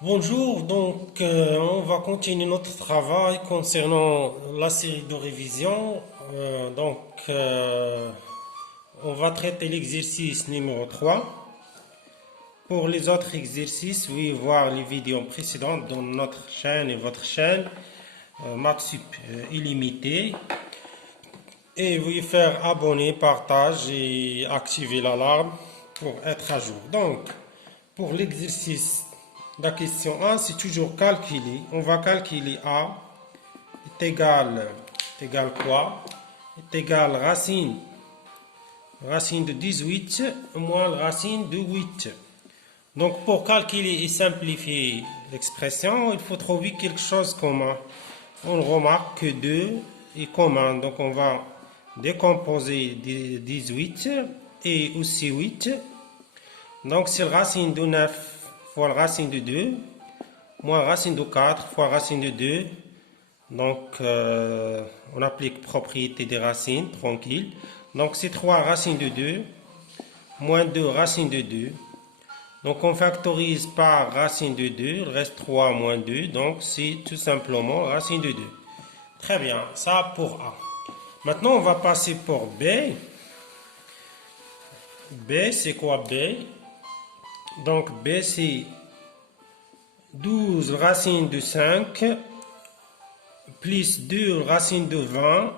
Bonjour, on va continuer notre travail concernant la série de révision. On va traiter l'exercice numéro 3. Pour les autres exercices, veuillez voir les vidéos précédentes dans notre chaîne et votre chaîne Mathsup illimité. Et veuillez faire abonner, partage et activer l'alarme pour être à jour. Donc, pour l'exercice, la question 1, c'est toujours calculer. On va calculer A est égal quoi? Est égal racine de 18 moins la racine de 8. Donc, pour calculer et simplifier l'expression, il faut trouver quelque chose commun. On remarque que 2 est commun. Donc, on va décomposer 18 et aussi 8. Donc, c'est la racine de 9 fois la racine de 2, moins racine de 4 fois racine de 2. Donc, on applique propriété des racines, tranquille. Donc, c'est 3 racines de 2, moins 2 racines de 2. Donc, on factorise par racine de 2, il reste 3 moins 2. Donc, c'est tout simplement racine de 2. Très bien, ça pour A. Maintenant, on va passer pour B. B, c'est quoi B? Donc, B, c'est 12 racines de 5 plus 2 racines de 20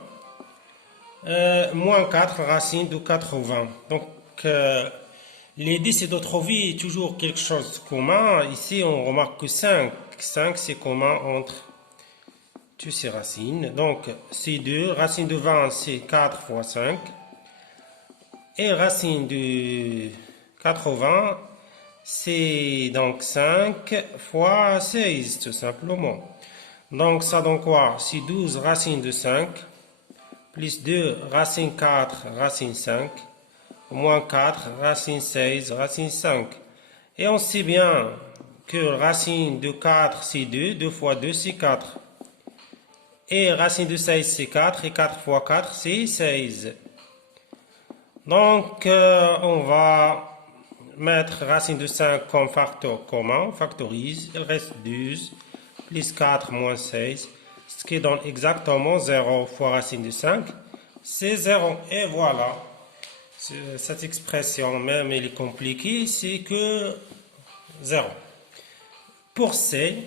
moins 4 racines de 80. Donc, l'idée, c'est de trouver toujours quelque chose de commun. Ici, on remarque que 5. 5, c'est commun entre toutes ces racines. Donc, c'est 2. Racine de 20, c'est 4 fois 5. Et racine de 80, c'est donc 5 fois 16, tout simplement. Donc, ça donne quoi? C'est 12 racines de 5, plus 2 racine 4, racine 5, moins 4 racine 16, racine 5. Et on sait bien que racine de 4, c'est 2, 2 fois 2, c'est 4. Et racine de 16, c'est 4, et 4 fois 4, c'est 16. Donc, on va mettre racine de 5 comme facteur commun, on factorise, il reste 12, plus 4 moins 16, ce qui donne exactement 0 fois racine de 5, c'est 0. Et voilà, cette expression, même elle est compliquée, c'est que 0. Pour C,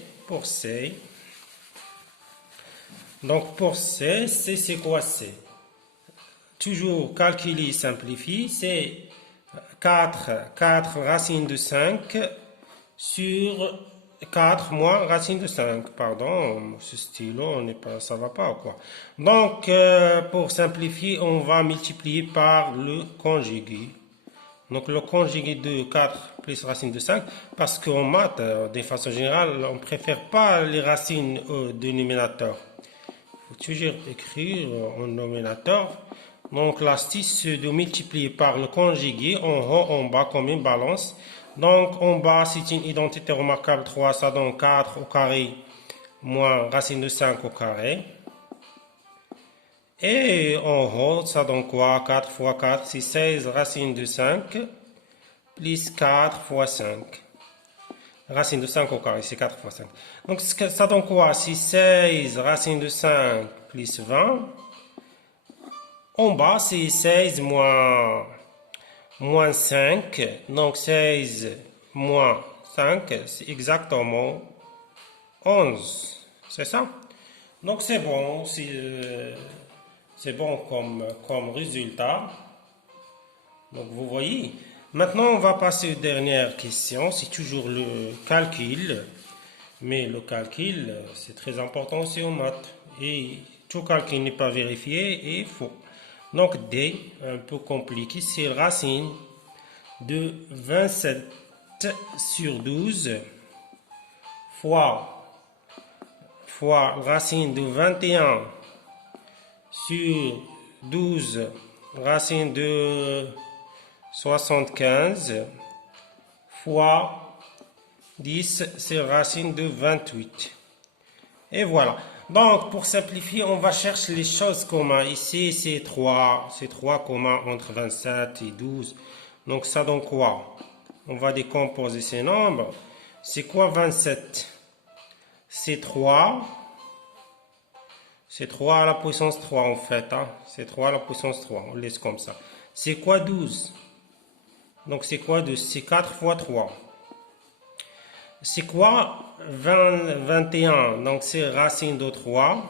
donc pour C, c'est quoi C? Toujours calculer, simplifier, c'est 4 racines de 5 sur 4 moins racine de 5. Pardon, ce stylo, ça va pas ou quoi. Donc, pour simplifier, on va multiplier par le conjugué. Donc, le conjugué de 4 plus racine de 5, parce qu'en maths, de façon générale, on ne préfère pas les racines au dénominateur. Il faut toujours écrire en nominateur. Donc, l'astuce, c'est de multiplier par le conjugué en haut, en bas, comme une balance. Donc, en bas, c'est une identité remarquable 3, ça donne 4 au carré, moins racine de 5 au carré. Et en haut, ça donne quoi? 4 fois 4, c'est 16 racine de 5, plus 4 fois 5. Racine de 5 au carré, c'est 4 fois 5. Donc, ça donne quoi? C'est 16 racine de 5 plus 20. En bas, c'est 16 moins 5. Donc, 16 moins 5, c'est exactement 11. C'est ça? Donc, c'est bon. C'est bon comme résultat. Donc, vous voyez. Maintenant, on va passer aux dernières questions. C'est toujours le calcul. Mais le calcul, c'est très important aussi en maths. Et tout calcul n'est pas vérifié et faux. Donc D, un peu compliqué, c'est racine de 27 sur 12 fois racine de 21 sur 12 racine de 75 fois 10, c'est racine de 28. Et voilà. Donc, pour simplifier, on va chercher les choses communes. Ici, c'est 3. C'est 3 communs entre 27 et 12. Donc, ça donne quoi? On va décomposer ces nombres. C'est quoi 27? C'est 3. C'est 3 à la puissance 3 en fait. Hein. C'est 3 à la puissance 3. On laisse comme ça. C'est quoi 12? Donc c'est quoi 12? C'est 4 fois 3. C'est quoi 21? Donc c'est racine de 3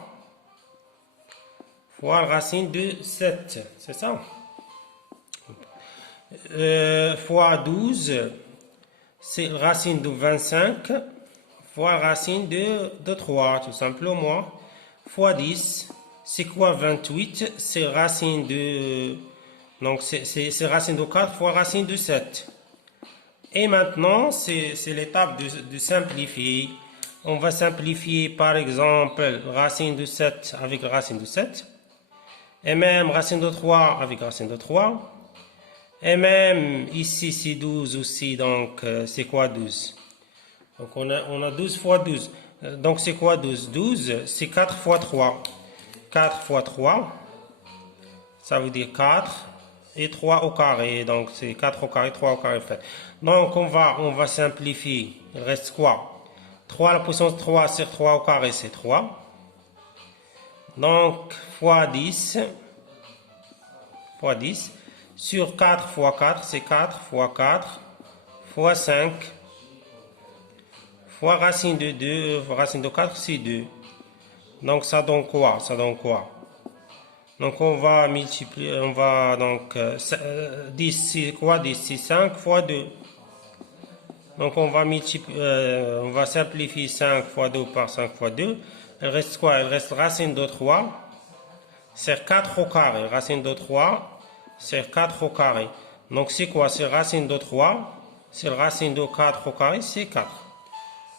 fois racine de 7. C'est ça? Fois 12, c'est racine de 25 fois racine de 3, tout simplement. Fois 10, c'est quoi 28? C'est racine de... Donc c'est racine de 4 fois racine de 7. Et maintenant, c'est l'étape de simplifier. On va simplifier par exemple racine de 7 avec racine de 7. Et même racine de 3 avec racine de 3. Et même ici c'est 12 aussi, donc c'est quoi 12? Donc on a 12 fois 12. Donc c'est quoi 12? 12 c'est 4 fois 3. 4 fois 3, ça veut dire 4 et 3 au carré. Donc c'est 4 au carré, 3 au carré fait. Donc on va simplifier. Il reste quoi? 3 à la puissance 3 sur 3 au carré, c'est 3. Donc fois 10. Fois 10. Sur 4 fois 4, c'est 4 fois 4 fois 5 fois racine de 2, racine de 4, c'est 2. Donc ça donne quoi? Ça donne quoi? Donc on va multiplier, on va donc 10, c'est quoi? 10, c'est 5 fois 2. Donc on va multiplier, on va simplifier 5 fois 2 par 5 fois 2. Il reste quoi? Il reste racine de 3, c'est 4 au carré. Racine de 3, c'est 4 au carré. Donc c'est quoi? C'est racine de 3, c'est racine de 4 au carré, c'est 4.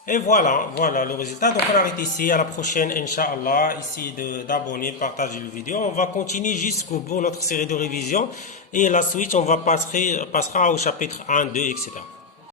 Et voilà le résultat. Donc on arrête ici. À la prochaine, Inch'Allah. Essayez d'abonner, partager la vidéo. On va continuer jusqu'au bout notre série de révision. Et la suite, on va passera au chapitre 1, 2, etc.